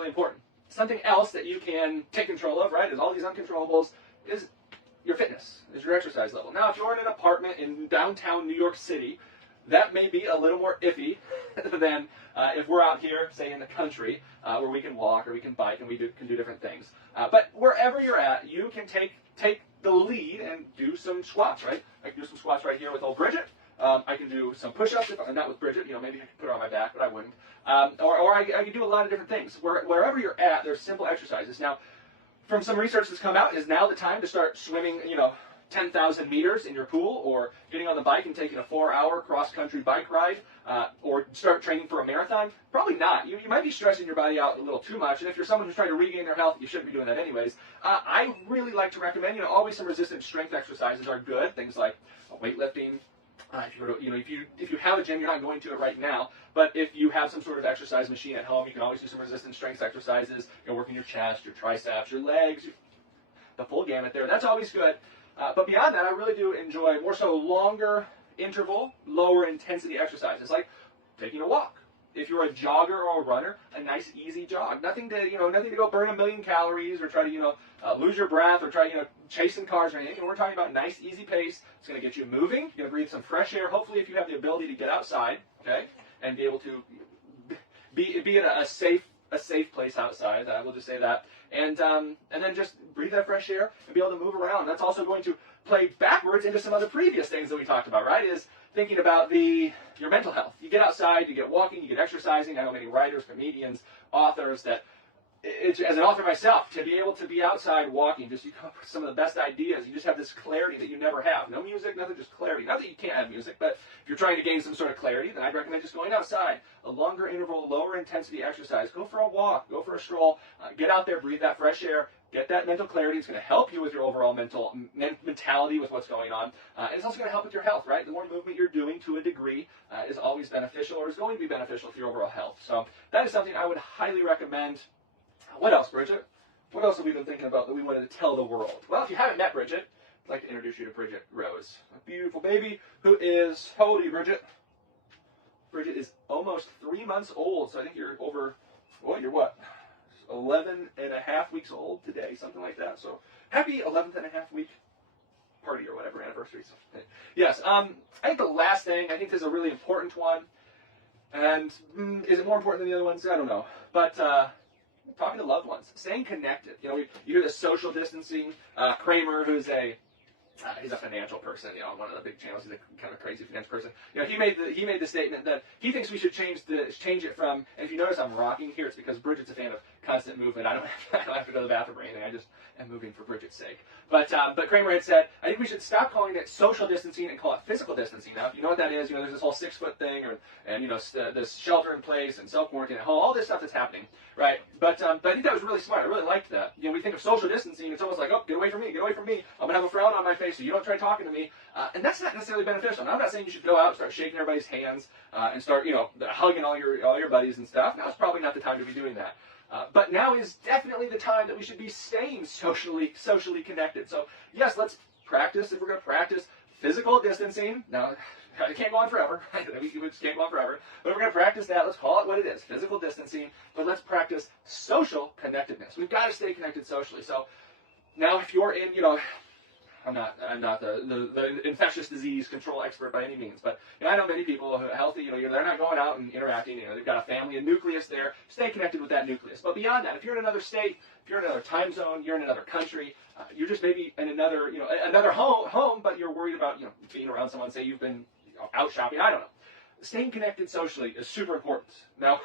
really important. Something else that you can take control of, right, is all these uncontrollables, is your fitness, is your exercise level. Now, if you're in an apartment in downtown New York City, that may be a little more iffy than if we're out here, say in the country, where we can walk or we can bike and we can do different things. But wherever you're at, you can take the lead and do some squats, right? I can do some squats right here with old Bridget. I can do some push-ups, not with Bridget, maybe I can put her on my back, but I wouldn't. Or I can do a lot of different things. Wherever you're at, there's simple exercises. Now, from some research that's come out, is now the time to start swimming, 10,000 meters in your pool, or getting on the bike and taking a 4-hour cross-country bike ride, or start training for a marathon? Probably not. You might be stressing your body out a little too much, and if you're someone who's trying to regain their health, you shouldn't be doing that anyways. I really like to recommend, always some resistance strength exercises are good. Things like weightlifting. If you have a gym, you're not going to it right now, but if you have some sort of exercise machine at home, you can always do some resistance strength exercises. Working your chest, your triceps, your legs, the full gamut there. That's always good. But beyond that, I really do enjoy more so longer interval, lower intensity exercises, like taking a walk. If you're a jogger or a runner, a nice easy jog. Nothing to go burn 1,000,000 calories or try to lose your breath or try chasing cars or anything. We're talking about nice easy pace. It's going to get you moving. You're going to breathe some fresh air. Hopefully, if you have the ability to get outside, okay, and be able to be in a safe place outside. We'll just say that, and then just breathe that fresh air and be able to move around. That's also going to play backwards into some other previous things that we talked about, right? Is thinking about your mental health. You get outside, you get walking, you get exercising. I know many writers, comedians, authors that, as an author myself, to be able to be outside walking, just you come up with some of the best ideas. You just have this clarity that you never have. No music, nothing, just clarity. Not that you can't have music, but if you're trying to gain some sort of clarity, then I'd recommend just going outside. A longer interval, lower intensity exercise. Go for a walk, go for a stroll, get out there, breathe that fresh air, get that mental clarity. It's going to help you with your overall mentality with what's going on. And it's also going to help with your health, right? The more movement you're doing to a degree is always beneficial, or is going to be beneficial for your overall health. So that is something I would highly recommend. What else, Bridget? What else have we been thinking about that we wanted to tell the world? Well, if you haven't met Bridget, I'd like to introduce you to Bridget Rose, a beautiful baby who is, how old are you, Bridget? Bridget is almost 3 months old, so I think you're over, you're what? 11 and a half weeks old today, something like that. So happy 11th and a half week party or whatever, anniversary. So, yes, I think the last thing, I think this is a really important one. And is it more important than the other ones? I don't know. But talking to loved ones, staying connected. You hear the social distancing. Kramer, who's he's a financial person, on one of the big channels. He's a kind of crazy finance person. He made the statement that he thinks we should change it from. And if you notice, I'm rocking here. It's because Bridget's a fan of constant movement. I don't have to go to the bathroom or anything. I just am moving for Bridget's sake. But Kramer had said, I think we should stop calling it social distancing and call it physical distancing. Now, if you know what that is, there's this whole 6-foot thing, and this shelter in place and self-quarantine at home, all this stuff that's happening, right? But I think that was really smart. I really liked that. We think of social distancing, it's almost like, oh, get away from me, get away from me. I'm gonna have a frown on my face, so you don't try talking to me. And that's not necessarily beneficial. Now, I'm not saying you should go out and start shaking everybody's hands and start, hugging all your buddies and stuff. Now, it's probably not the time to be doing that. But now is definitely the time that we should be staying socially connected. So yes, let's practice, if we're going to practice physical distancing. Now, it can't go on forever. We just can't go on forever. But if we're going to practice that, let's call it what it is, physical distancing. But let's practice social connectedness. We've got to stay connected socially. So now if you're in, I'm not the infectious disease control expert by any means, but I know many people who are healthy, they're not going out and interacting, they've got a family, a nucleus there, stay connected with that nucleus. But beyond that, if you're in another state, if you're in another time zone, you're in another country, you're just maybe in another home, but you're worried about, being around someone, say you've been out shopping, I don't know. Staying connected socially is super important. Now,